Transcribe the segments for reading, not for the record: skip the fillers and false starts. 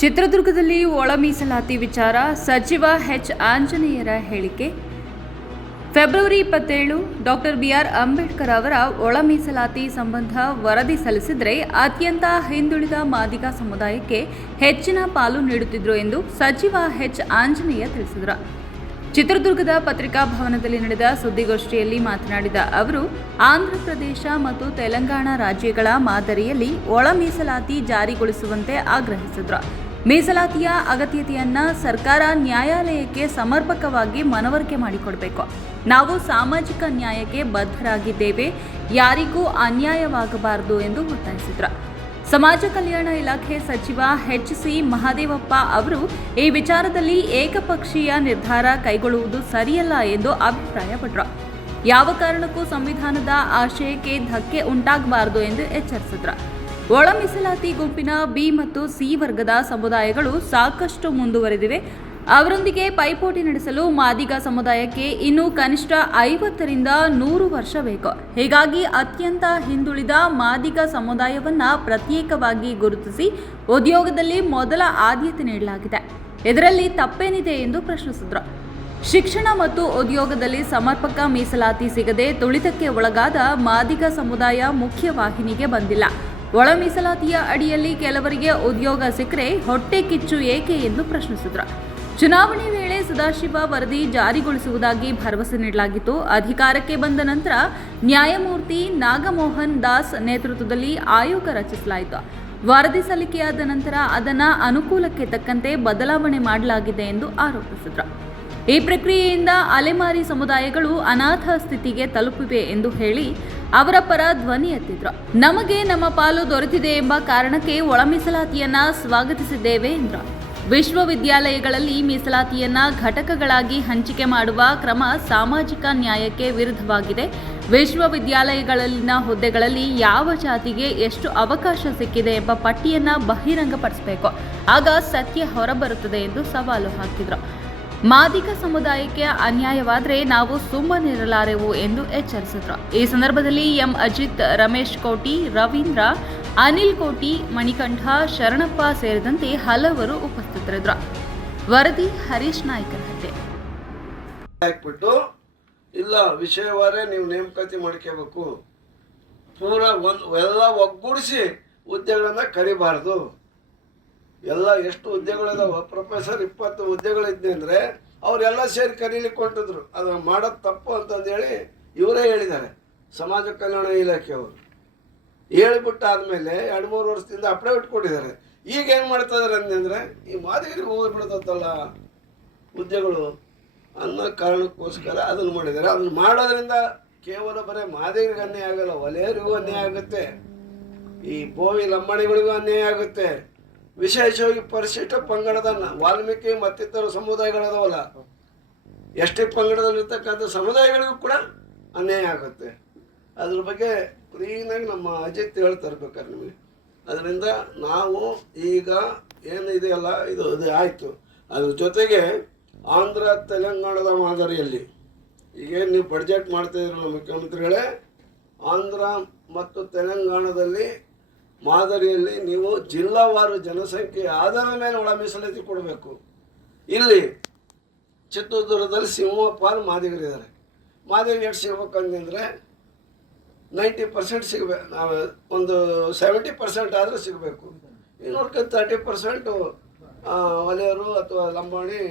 ಚಿತ್ರದುರ್ಗದಲ್ಲಿ ಒಳ ಮೀಸಲಾತಿ ವಿಚಾರ ಸಚಿವ ಎಚ್ ಆಂಜನೇಯರ ಹೇಳಿಕೆ. ಫೆಬ್ರವರಿ 27 ಡಾಕ್ಟರ್ ಬಿಆರ್ ಅಂಬೇಡ್ಕರ್ ಅವರ ಒಳ ಮೀಸಲಾತಿ ಸಂಬಂಧ ವರದಿ ಸಲ್ಲಿಸಿದರೆ ಅತ್ಯಂತ ಹಿಂದುಳಿದ ಮಾದಿಗ ಸಮುದಾಯಕ್ಕೆ ಹೆಚ್ಚಿನ ಪಾಲು ನೀಡುತ್ತಿದ್ದರು ಎಂದು ಸಚಿವ ಎಚ್ ಆಂಜನೇಯ ತಿಳಿಸಿದರು. ಚಿತ್ರದುರ್ಗದ ಪತ್ರಿಕಾ ಭವನದಲ್ಲಿ ನಡೆದ ಸುದ್ದಿಗೋಷ್ಠಿಯಲ್ಲಿ ಮಾತನಾಡಿದ ಅವರು, ಆಂಧ್ರಪ್ರದೇಶ ಮತ್ತು ತೆಲಂಗಾಣ ರಾಜ್ಯಗಳ ಮಾದರಿಯಲ್ಲಿ ಒಳ ಮೀಸಲಾತಿ ಜಾರಿಗೊಳಿಸುವಂತೆ ಆಗ್ರಹಿಸಿದರು. ಮೀಸಲಾತಿಯ ಅಗತ್ಯತೆಯನ್ನ ಸರ್ಕಾರ ನ್ಯಾಯಾಲಯಕ್ಕೆ ಸಮರ್ಪಕವಾಗಿ ಮನವರಿಕೆ ಮಾಡಿಕೊಡಬೇಕು. ನಾವು ಸಾಮಾಜಿಕ ನ್ಯಾಯಕ್ಕೆ ಬದ್ಧರಾಗಿದ್ದೇವೆ, ಯಾರಿಗೂ ಅನ್ಯಾಯವಾಗಬಾರದು ಎಂದು ಒತ್ತಾಯಿಸಿದರು. ಸಮಾಜ ಕಲ್ಯಾಣ ಇಲಾಖೆ ಸಚಿವ ಎಚ್.ಸಿ. ಮಹದೇವಪ್ಪ ಅವರು ಈ ವಿಚಾರದಲ್ಲಿ ಏಕಪಕ್ಷೀಯ ನಿರ್ಧಾರ ಕೈಗೊಳ್ಳುವುದು ಸರಿಯಲ್ಲ ಎಂದು ಅಭಿಪ್ರಾಯಪಟ್ಟರು. ಯಾವ ಕಾರಣಕ್ಕೂ ಸಂವಿಧಾನದ ಆಶಯಕ್ಕೆ ಧಕ್ಕೆ ಉಂಟಾಗಬಾರದು ಎಂದು ಎಚ್ಚರಿಸಿದರು. ಒಳ ಮೀಸಲಾತಿ ಗುಂಪಿನ ಬಿ ಮತ್ತು ಸಿ ವರ್ಗದ ಸಮುದಾಯಗಳು ಸಾಕಷ್ಟು ಮುಂದುವರೆದಿವೆ. ಅವರೊಂದಿಗೆ ಪೈಪೋಟಿ ನಡೆಸಲು ಮಾದಿಗ ಸಮುದಾಯಕ್ಕೆ ಇನ್ನೂ ಕನಿಷ್ಠ 50 ರಿಂದ 100 ವರ್ಷ ಬೇಕು. ಹೀಗಾಗಿ ಅತ್ಯಂತ ಹಿಂದುಳಿದ ಮಾದಿಗ ಸಮುದಾಯವನ್ನ ಪ್ರತ್ಯೇಕವಾಗಿ ಗುರುತಿಸಿ ಉದ್ಯೋಗದಲ್ಲಿ ಮೊದಲ ಆದ್ಯತೆ ನೀಡಲಾಗಿದೆ. ಇದರಲ್ಲಿ ತಪ್ಪೇನಿದೆ ಎಂದು ಪ್ರಶ್ನಿಸಿದರು. ಶಿಕ್ಷಣ ಮತ್ತು ಉದ್ಯೋಗದಲ್ಲಿ ಸಮರ್ಪಕ ಮೀಸಲಾತಿ ಸಿಗದೆ ತುಳಿತಕ್ಕೆ ಒಳಗಾದ ಮಾದಿಗ ಸಮುದಾಯ ಮುಖ್ಯವಾಹಿನಿಗೆ ಬಂದಿಲ್ಲ. ಒಳ ಮೀಸಲಾತಿಯ ಅಡಿಯಲ್ಲಿ ಕೆಲವರಿಗೆ ಉದ್ಯೋಗ ಸಿಕ್ಕರೆ ಹೊಟ್ಟೆ ಕಿಚ್ಚು ಏಕೆ ಎಂದು ಪ್ರಶ್ನಿಸಿದರು. ಚುನಾವಣೆ ವೇಳೆ ಸದಾಶಿವ ವರದಿ ಜಾರಿಗೊಳಿಸುವುದಾಗಿ ಭರವಸೆ ನೀಡಲಾಗಿತ್ತು. ಅಧಿಕಾರಕ್ಕೆ ಬಂದ ನಂತರ ನ್ಯಾಯಮೂರ್ತಿ ನಾಗಮೋಹನ್ ದಾಸ್ ನೇತೃತ್ವದಲ್ಲಿ ಆಯೋಗ ರಚಿಸಲಾಯಿತು. ವರದಿ ಸಲ್ಲಿಕೆಯಾದ ನಂತರ ಅದನ್ನು ಅನುಕೂಲಕ್ಕೆ ತಕ್ಕಂತೆ ಬದಲಾವಣೆ ಮಾಡಲಾಗಿದೆ ಎಂದು ಆರೋಪಿಸಿದರು. ಈ ಪ್ರಕ್ರಿಯೆಯಿಂದ ಅಲೆಮಾರಿ ಸಮುದಾಯಗಳು ಅನಾಥ ಸ್ಥಿತಿಗೆ ತಲುಪಿವೆ ಎಂದು ಹೇಳಿ ಅವರ ಪರ ಧ್ವನಿ ಎತ್ತಿದ್ರು. ನಮಗೆ ನಮ್ಮ ಪಾಲು ದೊರೆತಿದೆ ಎಂಬ ಕಾರಣಕ್ಕೆ ಒಳ ಮೀಸಲಾತಿಯನ್ನ ಸ್ವಾಗತಿಸಿದ್ದೇವೆ ಎಂದರು. ವಿಶ್ವವಿದ್ಯಾಲಯಗಳಲ್ಲಿ ಮೀಸಲಾತಿಯನ್ನ ಘಟಕಗಳಾಗಿ ಹಂಚಿಕೆ ಮಾಡುವ ಕ್ರಮ ಸಾಮಾಜಿಕ ನ್ಯಾಯಕ್ಕೆ ವಿರುದ್ಧವಾಗಿದೆ. ವಿಶ್ವವಿದ್ಯಾಲಯಗಳಲ್ಲಿನ ಹುದ್ದೆಗಳಲ್ಲಿ ಯಾವ ಜಾತಿಗೆ ಎಷ್ಟು ಅವಕಾಶ ಸಿಕ್ಕಿದೆ ಎಂಬ ಪಟ್ಟಿಯನ್ನ ಬಹಿರಂಗಪಡಿಸಬೇಕು. ಆಗ ಸತ್ಯ ಹೊರಬರುತ್ತದೆ ಎಂದು ಸವಾಲು ಹಾಕಿದರು. ಮಾದಿಗ ಸಮುದಾಯಕ್ಕೆ ಅನ್ಯಾಯವಾದರೆ ನಾವು ಸುಮ್ಮನಿರಲಾರೆವು ಎಂದು ಎಚ್ಚರಿಸಿದರು. ಈ ಸಂದರ್ಭದಲ್ಲಿ ಎಂ ಅಜಿತ್, ರಮೇಶ್ ಕೋಟಿ, ರವೀಂದ್ರ, ಅನಿಲ್ ಕೋಟಿ, ಮಣಿಕಂಠ, ಶರಣಪ್ಪ ಸೇರಿದಂತೆ ಹಲವರು ಉಪಸ್ಥಿತರಿದ್ದರು. ವರದಿ ಹರೀಶ್ ನಾಯ್ಕರ ಹತ್ಯೆ. ಇಲ್ಲ ವಿಷಯವಾರೇ ನೀವು ನೇಮಕಾತಿ ಮಾಡ್ಕೋಬೇಕು. ಪೂರ ಎಲ್ಲ ಒಗ್ಗೂಡಿಸಿ ಹುದ್ದೆಗಳನ್ನ ಕರಿಬಾರ್ದು. ಎಲ್ಲ ಎಷ್ಟು ಹುದ್ದೆಗಳಿದಾವ, ಪ್ರೊಫೆಸರ್ 20 ಹುದ್ದೆಗಳಿದ್ದೆ ಅಂದರೆ ಅವರೆಲ್ಲ ಸೇರಿ ಕರೀಲಿಕ್ಕೆ ಹೊಂಟಿದ್ರು. ಅದು ಮಾಡೋದು ತಪ್ಪು ಅಂತಂದೇಳಿ ಇವರೇ ಹೇಳಿದ್ದಾರೆ, ಸಮಾಜ ಕಲ್ಯಾಣ ಇಲಾಖೆಯವರು ಹೇಳಿಬಿಟ್ಟಾದ್ಮೇಲೆ 2-3 ವರ್ಷದಿಂದ ಅಪ್ಡೇಟ್ ಕೊಟ್ಟಿದ್ದಾರೆ. ಈಗ ಏನು ಮಾಡ್ತಾ ಇದಾರೆ ಅಂತಂದರೆ ಈ ಮಾದಿಗರಿಗೆ ಹೋಗ್ಬಿಡ್ತಲ್ಲ ಹುದ್ದೆಗಳು ಅನ್ನೋ ಕಾರಣಕ್ಕೋಸ್ಕರ ಅದನ್ನು ಮಾಡಿದ್ದಾರೆ. ಅದನ್ನು ಮಾಡೋದ್ರಿಂದ ಕೇವಲ ಬರೀ ಮಾದಿಗರಿಗೆ ಅನ್ಯಾಯ ಆಗಲ್ಲ, ವಲಯರಿಗೂ ಅನ್ಯಾಯ ಆಗುತ್ತೆ, ಈ ಬೋವಿ ಲಂಬಾಣಿಗಳಿಗೂ ಅನ್ಯಾಯ ಆಗುತ್ತೆ. ವಿಶೇಷವಾಗಿ ಪರಿಶಿಷ್ಟ ಪಂಗಡದ ವಾಲ್ಮೀಕಿ ಮತ್ತಿತರ ಸಮುದಾಯಗಳದವಲ್ಲ, ಎಸ್ ಟಿ ಪಂಗಡದಲ್ಲಿರ್ತಕ್ಕಂಥ ಸಮುದಾಯಗಳಿಗೂ ಕೂಡ ಅನ್ಯಾಯ ಆಗುತ್ತೆ. ಅದ್ರ ಬಗ್ಗೆ ಕ್ಲೀನಾಗಿ ನಮ್ಮ ಅಜಿತ್ ಹೇಳ್ತಾರೆ ಬೇಕಾದ್ರೆ ನಿಮಗೆ. ಅದರಿಂದ ನಾವು ಈಗ ಏನಿದೆಯಲ್ಲ ಇದು ಆಯಿತು. ಅದ್ರ ಜೊತೆಗೆ ಆಂಧ್ರ ತೆಲಂಗಾಣದ ಮಾದರಿಯಲ್ಲಿ ಈಗೇನು ನೀವು ಬಡ್ಜೆಟ್ ಮಾಡ್ತಾಯಿದ್ರಲ್ಲ ಮುಖ್ಯಮಂತ್ರಿಗಳೇ, ಆಂಧ್ರ ಮತ್ತು ತೆಲಂಗಾಣದಲ್ಲಿ ಮಾದರಿಯಲ್ಲಿ ನೀವು ಜಿಲ್ಲಾವಾರು ಜನಸಂಖ್ಯೆ ಆಧಾರದ ಮೇಲೆ ಒಳ ಮೀಸಲಾತಿ ಕೊಡಬೇಕು. ಇಲ್ಲಿ ಚಿತ್ರದುರ್ಗದಲ್ಲಿ ಸಿಂಹಪಾಲು ಮಾದಿಗರಿದ್ದಾರೆ. ಮಾದಿಗರಿಗೆ ಎಷ್ಟು ಸಿಗ್ಬೇಕಂದ್ರೆ 90% ಸಿಗಬೇಕು, ನಾವು ಒಂದು 70% ಆದರೂ ಸಿಗಬೇಕು. ಇನ್ನೊಂದು 30% ವಲಯರು ಅಥವಾ ಲಂಬಾಣಿ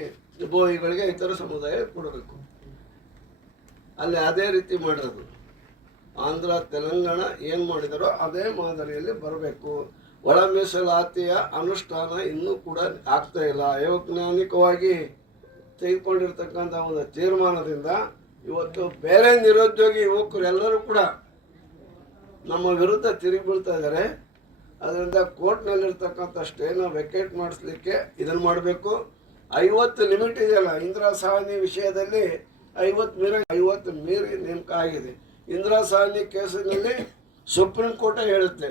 ಬೋಯಿಗಳಿಗೆ ಈ ಥರ ಸಮುದಾಯ ಕೊಡಬೇಕು. ಅಲ್ಲಿ ಅದೇ ರೀತಿ ಮಾಡಿರೋದು. ಆಂಧ್ರ ತೆಲಂಗಾಣ ಏನು ಮಾಡಿದಾರೋ ಅದೇ ಮಾದರಿಯಲ್ಲಿ ಬರಬೇಕು. ಒಳ ಮೀಸಲಾತಿಯ ಅನುಷ್ಠಾನ ಇನ್ನೂ ಕೂಡ ಆಗ್ತಾ ಇಲ್ಲ. ಅವೈಜ್ಞಾನಿಕವಾಗಿ ತೆಗೆದುಕೊಂಡಿರ್ತಕ್ಕಂಥ ಒಂದು ತೀರ್ಮಾನದಿಂದ ಇವತ್ತು ಬೇರೆ ನಿರುದ್ಯೋಗಿ ಯುವಕರು ಎಲ್ಲರೂ ಕೂಡ ನಮ್ಮ ವಿರುದ್ಧ ತಿರುಗಿ ಬೀಳ್ತಾ ಇದ್ದಾರೆ. ಅದರಿಂದ ಕೋರ್ಟ್ನಲ್ಲಿರ್ತಕ್ಕಂಥ ಸ್ಟೇನ ವೆಕೇಟ್ ಮಾಡಿಸ್ಲಿಕ್ಕೆ ಇದನ್ನು ಮಾಡಬೇಕು. 50 ಲಿಮಿಟ್ ಇದೆಯಲ್ಲ, ಇಂದಿರಾ ಸಾಹನಿ ವಿಷಯದಲ್ಲಿ 50 ಮೀರಿ ನೇಮಕ ಆಗಿದೆ. ಇಂದಿರಾ ಸಾಹನಿ ಕೇಸಿನಲ್ಲಿ ಸುಪ್ರೀಂ ಕೋರ್ಟೇ ಹೇಳುತ್ತೆ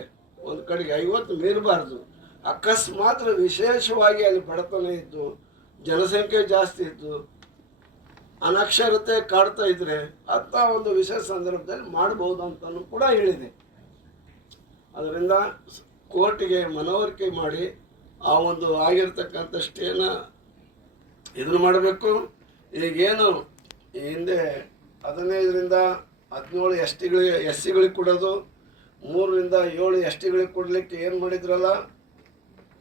ಒಂದು ಕಡೆಗೆ 50 ಮೀರಬಾರ್ದು. ಅಕಸ್ಮಾತ್ ವಿಶೇಷವಾಗಿ ಅಲ್ಲಿ ಬಡತನ ಇದ್ದು, ಜನಸಂಖ್ಯೆ ಜಾಸ್ತಿ ಇದ್ದು, ಅನಕ್ಷರತೆ ಕಾಡ್ತಾ ಇದ್ರೆ ಅಂಥ ಒಂದು ವಿಶೇಷ ಸಂದರ್ಭದಲ್ಲಿ ಮಾಡ್ಬೋದು ಅಂತಲೂ ಕೂಡ ಹೇಳಿದೆ. ಅದರಿಂದ ಕೋರ್ಟಿಗೆ ಮನವರಿಕೆ ಮಾಡಿ ಆ ಒಂದು ಆಗಿರ್ತಕ್ಕಂಥ ಸ್ಟೇನ ಇದನ್ನು ಮಾಡಬೇಕು. ಈಗೇನು ಈ ಹಿಂದೆ 15ರಿಂದ 17 ಎಸ್ ಸಿಗಳಿಗೆ ಕೊಡೋದು, 3ರಿಂದ 7 ಎಸ್ ಟಿಗಳಿಗೆ ಕೊಡಲಿಕ್ಕೆ ಏನು ಮಾಡಿದ್ರಲ್ಲ,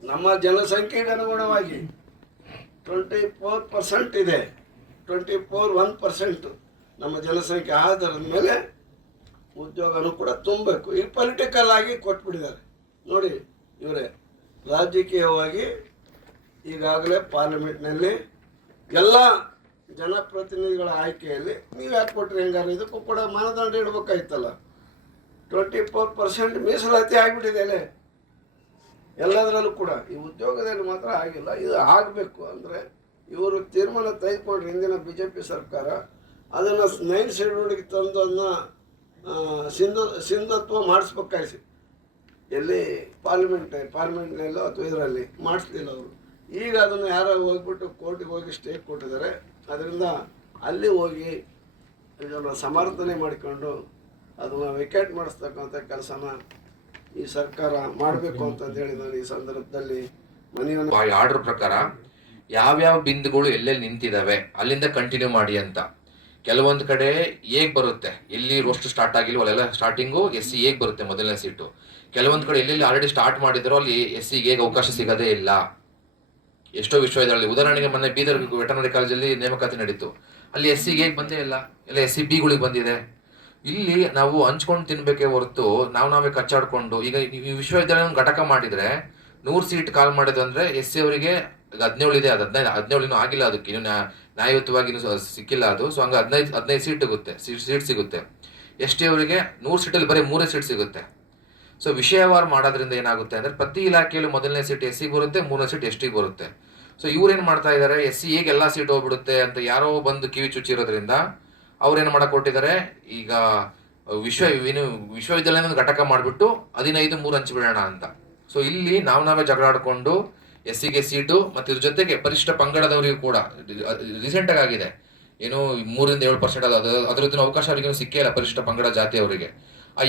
ನಮ್ಮ ಜನಸಂಖ್ಯೆಗೆ ಅನುಗುಣವಾಗಿ 24% ಇದೆ, 1% ನಮ್ಮ ಜನಸಂಖ್ಯೆ ಆಧಾರದ ಮೇಲೆ ಉದ್ಯೋಗನೂ ಕೂಡ ತುಂಬಬೇಕು. ಈಗ ಪೊಲಿಟಿಕಲ್ ಆಗಿ ಕೊಟ್ಬಿಟ್ಟಿದ್ದಾರೆ ನೋಡಿ ಇವರೇ. ರಾಜಕೀಯವಾಗಿ ಈಗಾಗಲೇ ಪಾರ್ಲಿಮೆಂಟ್ನಲ್ಲಿ ಎಲ್ಲ ಜನಪ್ರತಿನಿಧಿಗಳ ಆಯ್ಕೆಯಲ್ಲಿ ನೀವು ಯಾಕೆ ಕೊಟ್ರಿ? ಹೆಂಗಾರು ಇದಕ್ಕೂ ಕೂಡ ಮಾನದಂಡ ಇಡಬೇಕಾಯ್ತಲ್ಲ. 24% ಮೀಸಲಾತಿ ಆಗಿಬಿಟ್ಟಿದೆ ಅಲ್ಲೇ ಎಲ್ಲದರಲ್ಲೂ ಕೂಡ. ಈ ಉದ್ಯೋಗದಲ್ಲಿ ಮಾತ್ರ ಆಗಿಲ್ಲ. ಇದು ಆಗಬೇಕು ಅಂದರೆ ಇವರು ತೀರ್ಮಾನ ತೆಗೆದುಕೊಂಡ್ರೆ ಹಿಂದಿನ BJP ಸರ್ಕಾರ ಅದನ್ನು 9 ಶೆಡ್ಯೂಲ್ಗೆ ತಂದು ಅದನ್ನ ಸಿಂಧುತ್ವ ಮಾಡಿಸ್ಬೇಕಾಯ್ತು. ಎಲ್ಲಿ ಪಾರ್ಲಿಮೆಂಟ್ನಲ್ಲೋ ಅಥವಾ ಇದರಲ್ಲಿ ಮಾಡಿಸ್ಲಿಲ್ಲ ಅವರು. ಈಗ ಅದನ್ನು ಯಾರೋ ಹೋಗ್ಬಿಟ್ಟು ಕೋರ್ಟಿಗೆ ಹೋಗಿ ಸ್ಟೇ ಕೊಟ್ಟಿದ್ದಾರೆ. ಅದರಿಂದ ಅಲ್ಲಿ ಹೋಗಿ ಇದನ್ನು ಸಮರ್ಥನೆ ಮಾಡಿಕೊಂಡು ಅದನ್ನು ವೆಕೇಟ್ ಮಾಡಿಸ್ತಕ್ಕಂಥ ಕೆಲಸನ ಈ ಸರ್ಕಾರ ಮಾಡಬೇಕು ಅಂತಂದೇಳಿ ನಾನು ಈ ಸಂದರ್ಭದಲ್ಲಿ ಮನೆಯನ್ನು ಆರ್ಡರ್ ಪ್ರಕಾರ ಯಾವ್ಯಾವ ಬಿಂದುಗಳು ಎಲ್ಲೆಲ್ಲಿ ನಿಂತಿದ್ದಾವೆ ಅಲ್ಲಿಂದ ಕಂಟಿನ್ಯೂ ಮಾಡಿ ಅಂತ. ಕೆಲವೊಂದು ಕಡೆ ಹೇಗ್ ಬರುತ್ತೆ, ಎಲ್ಲಿ ರೋಸ್ಟ್ ಸ್ಟಾರ್ಟ್ ಆಗಿಲ್ವೋ ಅಲ್ಲೆಲ್ಲ ಸ್ಟಾರ್ಟಿಂಗು SC ಹೇಗ್ ಬರುತ್ತೆ ಮೊದಲನೇ ಸೀಟು. ಕೆಲವೊಂದು ಕಡೆ ಎಲ್ಲೆಲ್ಲಿ ಆಲ್ರೆಡಿ ಸ್ಟಾರ್ಟ್ ಮಾಡಿದ್ರು ಅಲ್ಲಿ SC ಹೇಗೆ ಅವಕಾಶ ಸಿಗೋದೇ ಇಲ್ಲ. ಎಷ್ಟೋ ವಿಶ್ವವಿದ್ಯಾಲಯ, ಉದಾಹರಣೆಗೆ ಮೊನ್ನೆ ಬೀದರ್ ವೆಟರ್ನರಿ ಕಾಲೇಜಲ್ಲಿ ನೇಮಕಾತಿ ನಡೀತು, ಅಲ್ಲಿ SC ಹೇಗೆ ಬಂದೇ ಇಲ್ಲ, ಎಲ್ಲ SC B ಬಂದಿದೆ. ಇಲ್ಲಿ ನಾವು ಹಂಚ್ಕೊಂಡು ತಿನ್ಬೇಕೇ ಹೊರತು ನಾವೇ ಕಚ್ಚಾಡ್ಕೊಂಡು. ಈಗ ಈ ವಿಶ್ವವಿದ್ಯಾಲಯ ಘಟಕ ಮಾಡಿದ್ರೆ 100 ಸೀಟ್ ಕಾಲ್ ಮಾಡಿದ್ರು ಅಂದ್ರೆ SC ಅವರಿಗೆ 17 ಇದೆ, ಅದು 17 ಇನ್ನೂ ಆಗಿಲ್ಲ, ಅದಕ್ಕೆ ಇನ್ನು ನ್ಯಾಯಯುತವಾಗಿ ಇನ್ನೂ ಸಿಕ್ಕಿಲ್ಲ ಅದು. ಸೊ ಹಂಗೆ 15 ಸೀಟ್ ಸಿಗುತ್ತೆ. ST ಅವರಿಗೆ 100 ಸೀಟಲ್ಲಿ ಬರೀ 3 ಸೀಟ್ ಸಿಗುತ್ತೆ. ಸೊ ವಿಷಯವಾರು ಮಾಡೋದ್ರಿಂದ ಏನಾಗುತ್ತೆ ಅಂದ್ರೆ ಪ್ರತಿ ಇಲಾಖೆಯಲ್ಲೂ ಮೊದಲನೇ ಸೀಟ್ SC ಬರುತ್ತೆ, 3ನೇ ಸೀಟ್ ST ಬರುತ್ತೆ. ಸೊ ಇವ್ರೇನ್ ಮಾಡ್ತಾ ಇದ್ದಾರೆ, SC ಹೇಗೆ ಎಲ್ಲಾ ಸೀಟ್ ಹೋಗ್ಬಿಡುತ್ತೆ ಅಂತ ಯಾರೋ ಬಂದು ಕಿವಿ ಚುಚ್ಚಿರೋದ್ರಿಂದ ಅವ್ರೇನು ಮಾಡಕ್ ಕೊಟ್ಟಿದ್ದಾರೆ, ಈಗ ವಿಶ್ವವಿದ್ಯಾಲಯದ ಘಟಕ ಮಾಡಿಬಿಟ್ಟು 15-3 ಹಂಚಿಬಿಡೋಣ ಅಂತ. ಸೊ ಇಲ್ಲಿ ನಾವೇ ಜಗಳಾಡ್ಕೊಂಡು SCಗೆ ಸೀಟು ಮತ್ತು ಇದ್ರ ಜೊತೆಗೆ ಪರಿಶಿಷ್ಟ ಪಂಗಡದವರಿಗೂ ಕೂಡ ರೀಸೆಂಟಾಗಿ ಆಗಿದೆ, ಏನು 3-7% ಅದರದ್ದು ಅವಕಾಶ ಅವರಿಗೆ ಸಿಕ್ಕೇ ಇಲ್ಲ ಪರಿಶಿಷ್ಟ ಪಂಗಡ ಜಾತಿಯವರಿಗೆ.